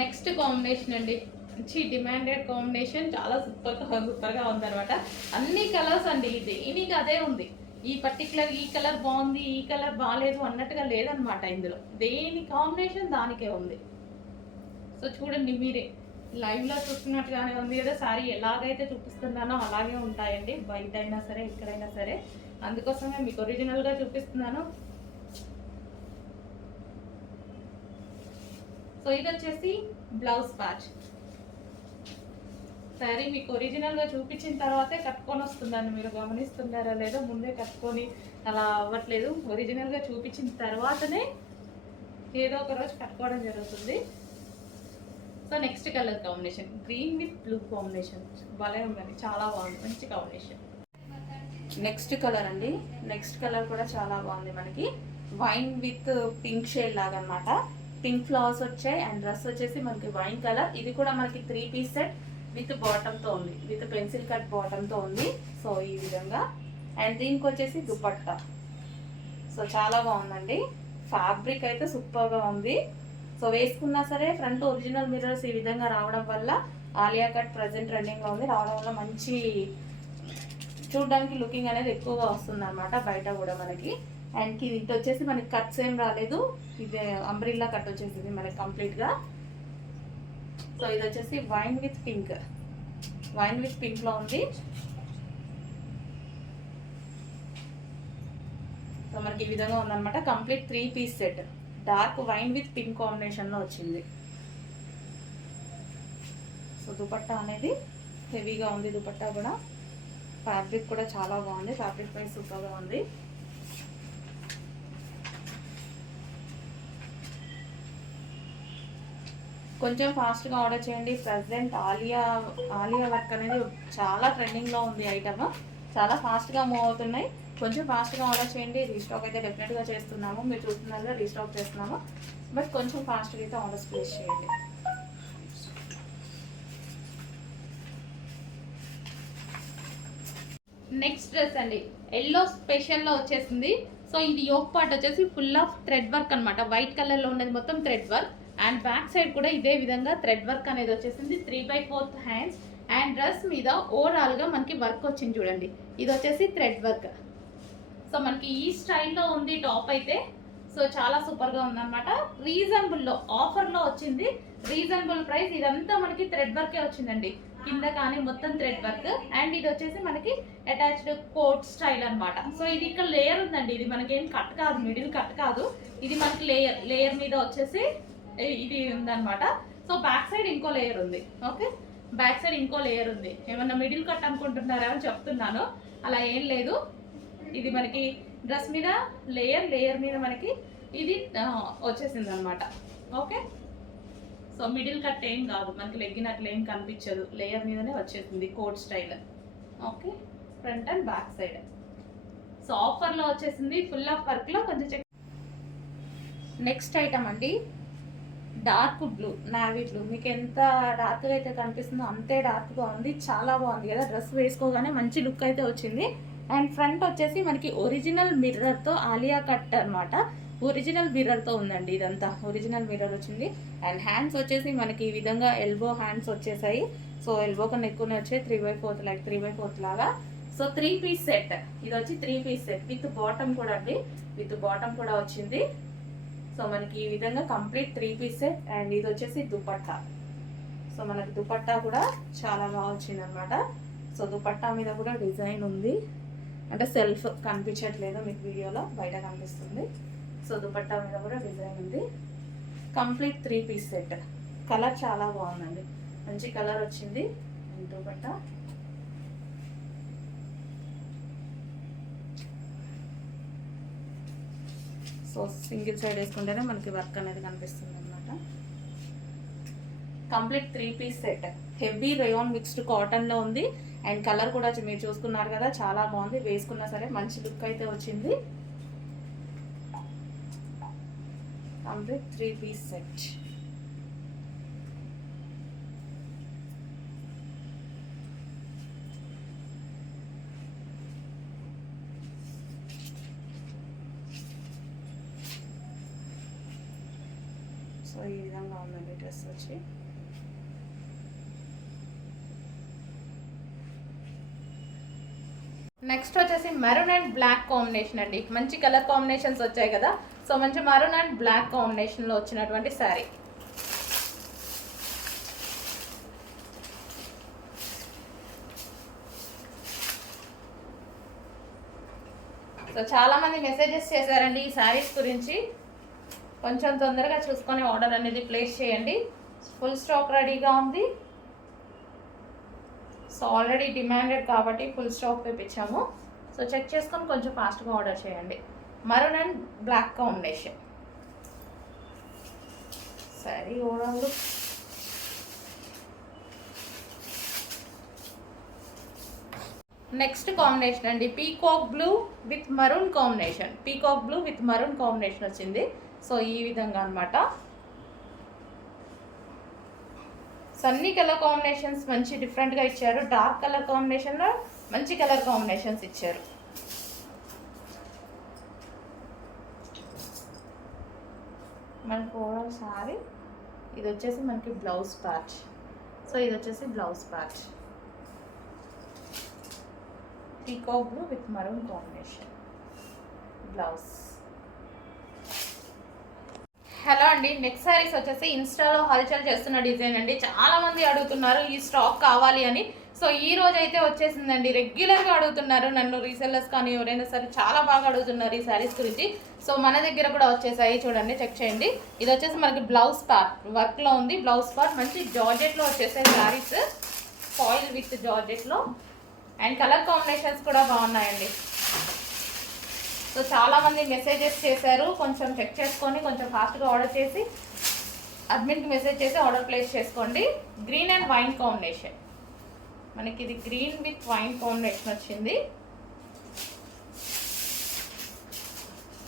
Next combination అండి, మంచి demanded combination, చాలా సూపర్గా ఉందన్నమాట. అన్ని కలర్స్ అండి, దేనికి అదే ఉంది. ఈ పర్టికులర్ ఈ కలర్ బాగుంది, ఈ కలర్ బాగాలేదు అన్నట్టుగా లేదనమాట. ఇందులో దేని కాంబినేషన్ దానికే ఉంది. సో చూడండి మీరే లైవ్లో చూస్తున్నట్టుగానే ఉంది కదా. సారీ ఎలాగైతే చూపిస్తున్నానో అలాగే ఉంటాయండి, బయట అయినా సరే ఎక్కడైనా సరే. అందుకోసమే మీకు ఒరిజినల్గా చూపిస్తున్నాను. సో ఇది వచ్చేసి బ్లౌజ్ ప్యాచ్. శారీ మీకు ఒరిజినల్గా చూపించిన తర్వాతే కట్టుకొని వస్తుందని మీరు గమనిస్తున్నారా లేదో, ముందే కట్టుకొని అలా అవ్వట్లేదు. ఒరిజినల్గా చూపించిన తర్వాతనే ఏదో ఒక రోజు కట్టుకోవడం జరుగుతుంది. So next colour combination green with blue combination, భలే ఉందండి, చాలా బాగుంది, మంచి కాంబినేషన్. నెక్స్ట్ కలర్ అండి, నెక్స్ట్ కలర్ కూడా చాలా బాగుంది. మనకి వైన్ విత్ పింక్ షేడ్ లాగా అనమాట. పింక్ ఫ్లవర్స్ వచ్చాయి అండ్ డ్రెస్ వచ్చేసి మనకి వైన్ కలర్. ఇది కూడా మనకి 3 పీస్ సెట్ విత్ బాటమ్తో ఉంది, విత్ పెన్సిల్ కట్ బాటమ్తో ఉంది. సో ఈ విధంగా. అండ్ దీనికి వచ్చేసి దుపట్టా. సో చాలా బాగుందండి, ఫ్యాబ్రిక్ అయితే సూపర్గా ఉంది. సో వేసుకున్నా సరే ఫ్రంట్ ఒరిజినల్ మిర్రర్స్ ఈ విధంగా రావడం వల్ల, ఆలియా కట్ ప్రజెంట్ ట్రెండింగ్లో ఉంది, రావడం వల్ల మంచి చూడడానికి లుకింగ్ అనేది ఎక్కువగా వస్తుంది అనమాట బయట కూడా మనకి. అండ్ ఇది వచ్చేసి మనకి కట్స్ ఏం రాలేదు, ఇది అంబ్రిల్లా కట్ వచ్చేసింది మనకి కంప్లీట్గా. సో ఇది వచ్చేసి wine with pink, wine with పింక్లో ఉంది. సో మనకి ఈ విధంగా ఉందన్నమాట, complete 3 piece set. Dark wine with pink కాంబినేషన్లో వచ్చింది. సో దుపట్టా అనేది హెవీగా ఉంది, దుపట్టా కూడా. ఫ్యాబ్రిక్ కూడా చాలా బాగుంది, ఫ్యాబ్రిక్ వైజ్ సూపర్గా ఉంది. కొంచెం ఫాస్ట్గా ఆర్డర్ చేయండి. ప్రజెంట్ ఆలియా వర్క్ అనేది చాలా ట్రెండింగ్లో ఉంది ఐటమ్, చాలా ఫాస్ట్గా మూవ్ అవుతున్నాయి. కొంచెం ఫాస్ట్గా ఆర్డర్ చేయండి. రీస్టాక్ అయితే డెఫినెట్గా చేస్తున్నాము, మీరు చూస్తున్నారు రీస్టాక్ చేస్తున్నాము. బట్ కొంచెం ఫాస్ట్గా అయితే ఆర్డర్స్ ప్లేస్ చేయండి. నెక్స్ట్ డ్రెస్ అండి, ఎల్లో స్పెషల్లో వచ్చేసింది. సో ఇది యోక్ పార్ట్ వచ్చేసి ఫుల్ ఆఫ్ థ్రెడ్ వర్క్ అనమాట, వైట్ కలర్లో ఉన్నది మొత్తం thread work. And back side కూడా ఇదే విధంగా థ్రెడ్ వర్క్ అనేది వచ్చేసింది, 3/4 హ్యాండ్స్. అండ్ డ్రెస్ మీద ఓవరాల్గా మనకి వర్క్ వచ్చింది చూడండి, ఇది వచ్చేసి థ్రెడ్ వర్క్. సో మనకి ఈ స్టైల్లో ఉంది టాప్ అయితే. సో చాలా సూపర్గా ఉందన్నమాట, రీజనబుల్లో ఆఫర్లో వచ్చింది, రీజనబుల్ ప్రైస్. ఇదంతా మనకి థ్రెడ్ వర్కే వచ్చిందండి, కింద కానీ మొత్తం థ్రెడ్ వర్క్. అండ్ ఇది వచ్చేసి మనకి అటాచ్డ్ కోట్ స్టైల్ అనమాట. సో ఇది ఇక్కడ లేయర్ ఉందండి, ఇది మనకేం కట్ కాదు, మిడిల్ కట్ కాదు, ఇది మనకి లేయర్ మీద వచ్చేసి ఇది ఉందన్నమాట. సో బ్యాక్ సైడ్ ఇంకో లేయర్ ఉంది. ఓకే, బ్యాక్ సైడ్ ఇంకో లేయర్ ఉంది. ఏమన్నా మిడిల్ కట్ అనుకుంటున్నారా అని చెప్తున్నాను, అలా ఏం లేదు. ఇది మనకి డ్రెస్ మీద లేయర్ మీద మనకి ఇది వచ్చేసింది అనమాట. ఓకే, సో మిడిల్ కట్ ఏం కాదు, మనకి లెగ్గినట్లు ఏం కనిపించదు, లేయర్ మీదనే వచ్చేసింది coat style. Okay, front and back side. So ఆఫర్లో వచ్చేసింది, ఫుల్ ఆఫ్ వర్క్లో కొంచెం చెక్. నెక్స్ట్ ఐటమ్ అండి, డార్క్ బ్లూ, నావీ బ్లూ. మీకు ఎంత డార్క్గా అయితే కనిపిస్తుందో అంతే డార్క్గా ఉంది, చాలా బాగుంది కదా. డ్రెస్ వేసుకోగానే మంచి లుక్ అయితే వచ్చింది. అండ్ ఫ్రంట్ వచ్చేసి మనకి ఒరిజినల్ మిర్రర్తో ఆలియా కట్ అనమాట, ఒరిజినల్ మిర్రర్తో ఉందండి, ఇదంతా ఒరిజినల్ మిర్రర్ వచ్చింది. అండ్ హ్యాండ్స్ వచ్చేసి మనకి ఈ విధంగా ఎల్బో హ్యాండ్స్ వచ్చేసాయి. సో ఎల్బో కన్నా ఎక్కువనే వచ్చాయి, 3/4 లైక్ 3/4 లాగా. సో 3 పీస్ సెట్, ఇది వచ్చి 3 పీస్ సెట్ విత్ బాటమ్ కూడా అండి, విత్ బాటమ్ కూడా వచ్చింది. సో మనకి ఈ విధంగా కంప్లీట్ 3 పీస్ సెట్. అండ్ ఇది వచ్చేసి దుపట్టా. సో మనకి దుపట్టా కూడా చాలా బాగా వచ్చింది అనమాట. సో దుపట్టా మీద కూడా డిజైన్ ఉంది, అంటే సెల్ఫ్ కనిపించట్లేదు మీకు వీడియోలో, బయట కనిపిస్తుంది. సో దుపట్టా మీద కూడా డిజైన్ ఉంది, కంప్లీట్ 3 పీస్ సెట్. కలర్ చాలా బాగుందండి, మంచి కలర్ వచ్చింది. And dupatta so single side వేసుకుంటేనే మనకి వర్క్ అనేది కనిపిస్తుంది అనమాట. Complete 3 piece set, heavy rayon mixed కాటన్లో ఉంది. అండ్ కలర్ కూడా మీరు చూసుకున్నారు కదా, చాలా బాగుంది, వేసుకున్నా సరే మంచి లుక్ అయితే వచ్చింది. Complete 3 piece set. సో ఈ విధంగా ఉందండి. డ్రెస్ వచ్చి నెక్స్ట్ వచ్చేసి మెరూన్ అండ్ బ్లాక్ కాంబినేషన్ అండి. మంచి కలర్ కాంబినేషన్స్ వచ్చాయి కదా, సో మంచి మెరూన్ అండ్ బ్లాక్ కాంబినేషన్లో వచ్చినటువంటి శారీ. సో చాలామంది మెసేజెస్ చేశారండి ఈ శారీస్ గురించి. కొంచెం తొందరగా చూసుకొని ఆర్డర్ అనేది ప్లేస్ చేయండి. ఫుల్ స్టాక్ రెడీగా ఉంది. సో ఆల్రెడీ డిమాండెడ్ కాబట్టి ఫుల్ స్టాక్ తెప్పించాము. సో చెక్ చేసుకొని కొంచెం ఫాస్ట్గా ఆర్డర్ చేయండి. మరూన్ అండ్ బ్లాక్ కాంబినేషన్ సరే. ఓవరాల్ నెక్స్ట్ కాంబినేషన్ అండి peacock blue with maroon combination. Peacock blue with maroon combination వచ్చింది. సో ఈ విధంగా అనమాట. అన్ని కలర్ కాంబినేషన్స్ మంచి డిఫరెంట్గా ఇచ్చారు. డార్క్ కలర్ కాంబినేషన్లో మంచి కలర్ కాంబినేషన్స్ ఇచ్చారు. మనకు ఓవరాల్ సారీ ఇది వచ్చేసి మనకి బ్లౌజ్ పార్ట్. సో ఇది వచ్చేసి blouse part. Peacock blue with maroon combination blouse. Hello అండి, నెక్స్ట్ సారీస్ వచ్చేసి ఇన్స్టాలో హల్చల్ చేస్తున్న డిజైన్ అండి. చాలా మంది అడుగుతున్నారు ఈ స్టాక్ కావాలి అని. సో ఈ రోజు అయితే వచ్చేసిందండి. రెగ్యులర్గా అడుగుతున్నారు నన్ను, రీసెల్లర్స్ కానీ ఎవరైనా సరే చాలా బాగా అడుగుతున్నారు ఈ శారీస్ గురించి. సో మన దగ్గర కూడా వచ్చేసాయి, చూడండి చెక్ చేయండి. ఇది వచ్చేసి మనకి బ్లౌజ్ పార్ట్ వర్క్లో ఉంది. బ్లౌజ్ పార్ట్ మంచి జార్జెట్లో వచ్చేసాయి శారీస్, ఫాయిల్ విత్ జార్జెట్లో. అండ్ కలర్ కాంబినేషన్స్ కూడా బాగున్నాయండి. సో చాలామంది మెసేజెస్ చేశారు, కొంచెం చెక్ చేసుకొని కొంచెం ఫాస్ట్గా ఆర్డర్ చేసి అడ్మిన్కి మెసేజ్ చేసి ఆర్డర్ ప్లేస్ చేసుకోండి. గ్రీన్ అండ్ వైన్ కాంబినేషన్, మనకి ఇది గ్రీన్ విత్ వైన్ కాంబినేషన్ వచ్చింది.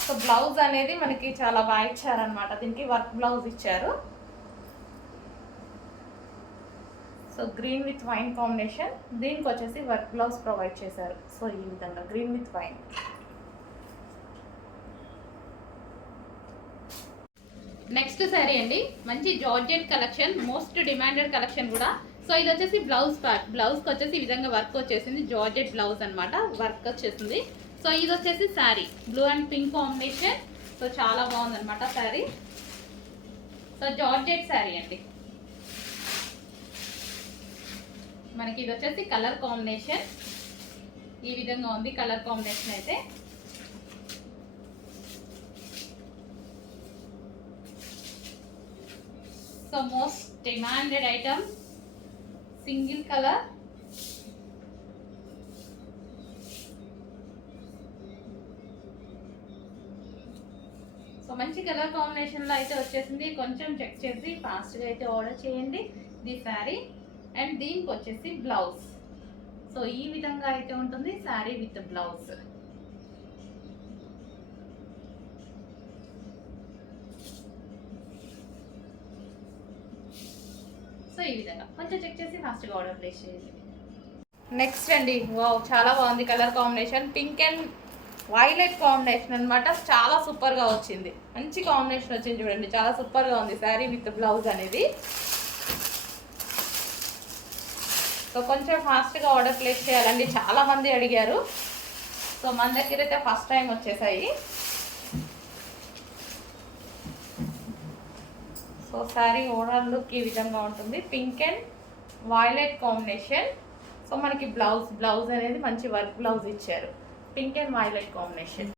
సో బ్లౌజ్ అనేది మనకి చాలా బాగా ఇచ్చారనమాట. దీనికి వర్క్ బ్లౌజ్ ఇచ్చారు. So green with wine combination, దీనికి వచ్చేసి వర్క్ బ్లౌజ్ ప్రొవైడ్ చేశారు. సో ఈ విధంగా green with wine. Next sari అండి, మంచి georgette collection, most demanded collection కూడా. సో ఇది వచ్చేసి బ్లౌజ్ పార్ట్. బ్లౌజ్కి వచ్చేసి ఈ విధంగా వర్క్ వచ్చేసింది, జార్జెట్ బ్లౌజ్ అనమాట, వర్క్ వచ్చేసింది. సో ఇది వచ్చేసి sari blue and pink combination. So చాలా బాగుందన్నమాట శారీ. సో జార్జెట్ శారీ అండి. మనకి ఇది వచ్చేసి కలర్ కాంబినేషన్ ఈ విధంగా ఉంది. కలర్ కాంబినేషన్ అయితే so most demanded item, single colour. So మంచి కలర్ కాంబినేషన్లో అయితే వచ్చేసింది. కొంచెం చెక్ చేసి ఫాస్ట్గా అయితే ఆర్డర్ చేయండి ది శారీ. అండ్ దీనికి వచ్చేసి బ్లౌజ్. సో ఈ విధంగా అయితే ఉంటుంది శారీ విత్ బ్లౌజ్. సో ఈ విధంగా కొంచెం చెక్ చేసి ఫాస్ట్గా ఆర్డర్ ప్లేస్ చేయండి. నెక్స్ట్ అండి, వావ్ చాలా బాగుంది colour combination. Pink and violet combination అనమాట. చాలా సూపర్గా వచ్చింది, మంచి కాంబినేషన్ వచ్చింది చూడండి, చాలా సూపర్గా ఉంది శారీ విత్ బ్లౌజ్ అనేది. సో కొంచెం ఫాస్ట్గా ఆర్డర్ ప్లేస్ చేయాలండి, చాలామంది అడిగారు. సో మన దగ్గర అయితే ఫస్ట్ టైం వచ్చేసాయి. సో శారీ ఓవరాల్ లుక్ ఈ విధంగా ఉంటుంది, pink and violet combination. So మనకి బ్లౌజ్ అనేది మంచి వర్క్ బ్లౌజ్ ఇచ్చారు, పింక్ అండ్ వైలెట్ కాంబినేషన్.